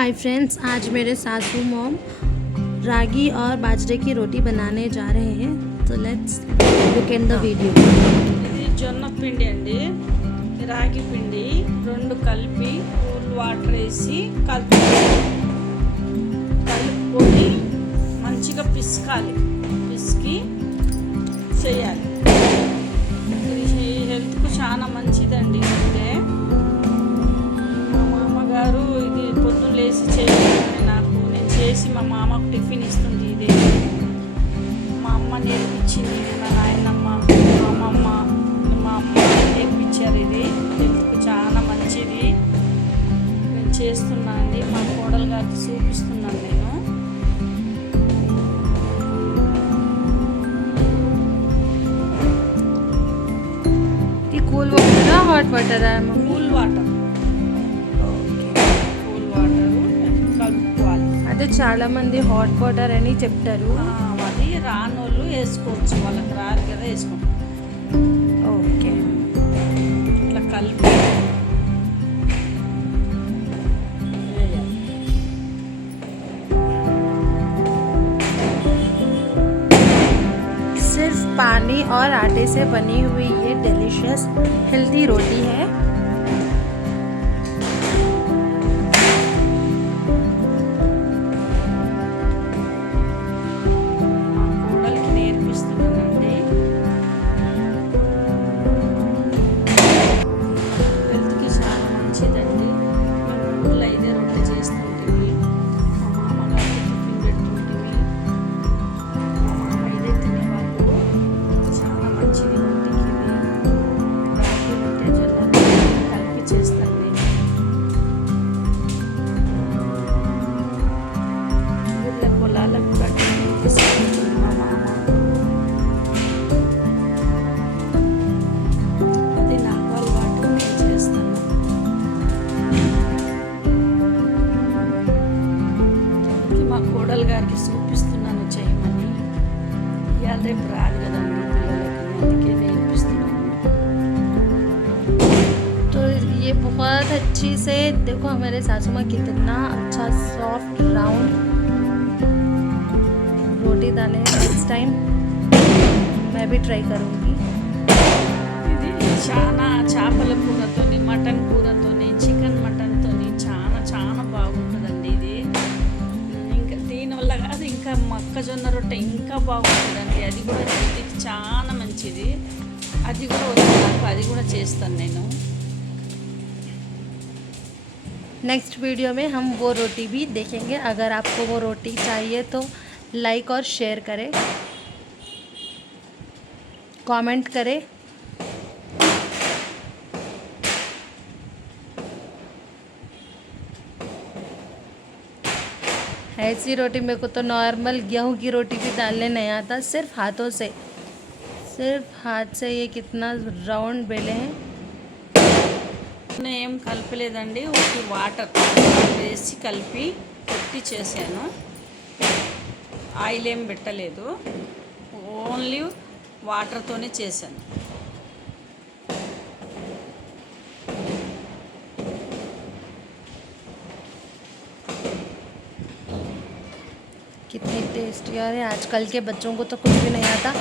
Hi friends, आज मेरे सासू मॉम रागी और बाजरे की रोटी बनाने जा रहे हैं। तो let's look in the video. ఇది జొన్న పిండి అండి, రాగి పిండి రెండు కలిపి కూల్ వాటర్ వేసి కలుపుకొని మంచిగా పిసకాలి. పిసికి చేయాలి. ఇది హెల్త్కు చాలా మంచిదండి. అంటే మా మామగారు ఇది పొద్దున్న లేచి చేయాలని నేను చేసి మా మామకు టిఫిన్ ఇస్తుంది. ఇది మా అమ్మ నేర్పించింది, మా నాయనమ్మ, మా అమ్మమ్మ, మా అమ్మ నేర్పించారు. ఇది హెల్త్కు చాలా మంచిది. నేను చేస్తున్నాను అండి, మా కోడలు గారికి చూపిస్తున్నాను నేను. Cool water hot water cool water కలుపుకోవాలి. అదే చాలా మంది హాట్ వాటర్ అని చెప్తారు. అది రానోళ్ళు వేసుకోవచ్చు, వాళ్ళకి రాదు కదా వేసుకోండి. ఓకే, ఇట్లా కలిపి सिर्फ पानी और आटे से बनी हुई ये डिलीशियस हेल्दी रोटी है। కోడలికి నేర్పిస్తున్నానండి. హెల్త్కి చాలా మంచిదండి. మేము ఊళ్ళో ఇదే రొట్టె చేస్తుంటుంది. మా మామగారికి టిఫిన్ పెడుతుంటుంది. మా మామ ఇదే తినేవాళ్ళు. చాలా మంచిది ఒంటికి. రాగి రొట్టె, జొన్న రొట్టె కలిపి చేస్తాను నేను. ఊళ్ళో పొలాలకు కూడా టిఫిన్ తీసుకుంటుంది మా మామ. అది నాకు అలవాటు, నేను చేస్తాను. మా కోడలు గారికి చూపిస్తున్నాను చేయమని. ఇవాళ రేపు రాదు కదండి పిల్లలకి, అందుకే నేర్పిస్తున్నాను. तो ये बहुत अच्छी से देखो हमारे सासू माँ कितना अच्छा सॉफ्ट राउंड रोटी डाले। नेक्स्ट टाइम मैं भी ट्राई करूँगी। ఇది చాలా చేపల కూరతోని, మటన్ కూరతోని, చికెన్ మటన్తోని చాలా చాలా బాగుంటుందండి. ఇది ఇంకా దీనివల్ల కాదు, ఇంకా మొక్కజొన్న రొట్టె ఇంకా బాగుంటుందండి. అది కూడా హెల్త్కి చాలా మంచిది. అది కూడా వద్దు నాకు, అది కూడా చేస్తాను నేను. नेक्स्ट वीडियो में हम वो रोटी भी देखेंगे। अगर आपको वो रोटी चाहिए तो लाइक और शेयर करें, कमेंट करें। ऐसी रोटी मेरे को तो नॉर्मल गेहूं की रोटी भी डालने नहीं आता, सिर्फ हाथों से, सिर्फ हाथ से ये कितना राउंड बेले हैं। ఏం కలపలేదండి, ఒక వాటర్ వేసి కలిపి కొట్టి చేశాను. ఆయిల్ ఏం పెట్టలేదు, ఓన్లీ వాటర్తోనే చేశాను. कितनी टेस्टी। और आजकल के बच्चों को तो कुछ भी नहीं आता।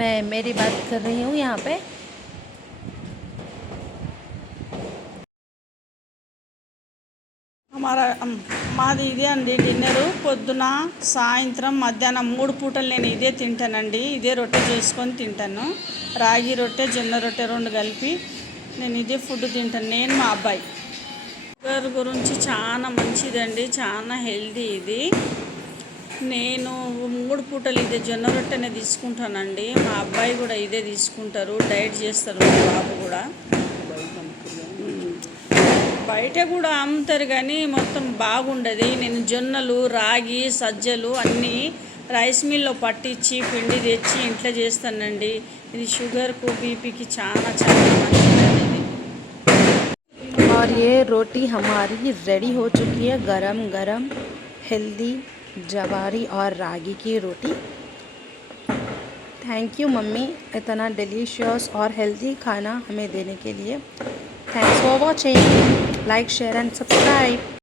मैं मेरी बात कर रही हूँ यहाँ पे। మాది ఇదే అండి డిన్నరు. పొద్దున, సాయంత్రం, మధ్యాహ్నం 3 పూటలు నేను ఇదే తింటానండి. ఇదే రొట్టె చేసుకొని తింటాను. రాగి రొట్టె, జొన్న రొట్టె రెండు కలిపి నేను ఇదే ఫుడ్ తింటాను, నేను మా అబ్బాయి. షుగర్ గురించి చాలా మంచిదండి, చాలా హెల్దీ ఇది. నేను 3 పూటలు ఇదే జొన్న రొట్టెనే తీసుకుంటానండి. మా అబ్బాయి కూడా ఇదే తీసుకుంటారు, డైట్ చేస్తారు మా బాబు కూడా. బయట కూడా అమ్ముతారు కానీ మొత్తం బాగుండదు. నేను జొన్నలు, రాగి, సజ్జలు అన్నీ రైస్ మిల్లో పట్టించి పిండి తెచ్చి ఇంట్లో చేస్తానండి. ఇది షుగర్కు, బీపీకి చాలా చాలా మంచిది. और ये रोटी हमारी रेडी हो चुकी है, गरम गरम हेल्दी जवारी और रागी की रोटी। थैंक यू मम्मी, इतना डिलीशियस और हेल्दी खाना हमें देने के लिए। Thanks for watching. Like, share and subscribe.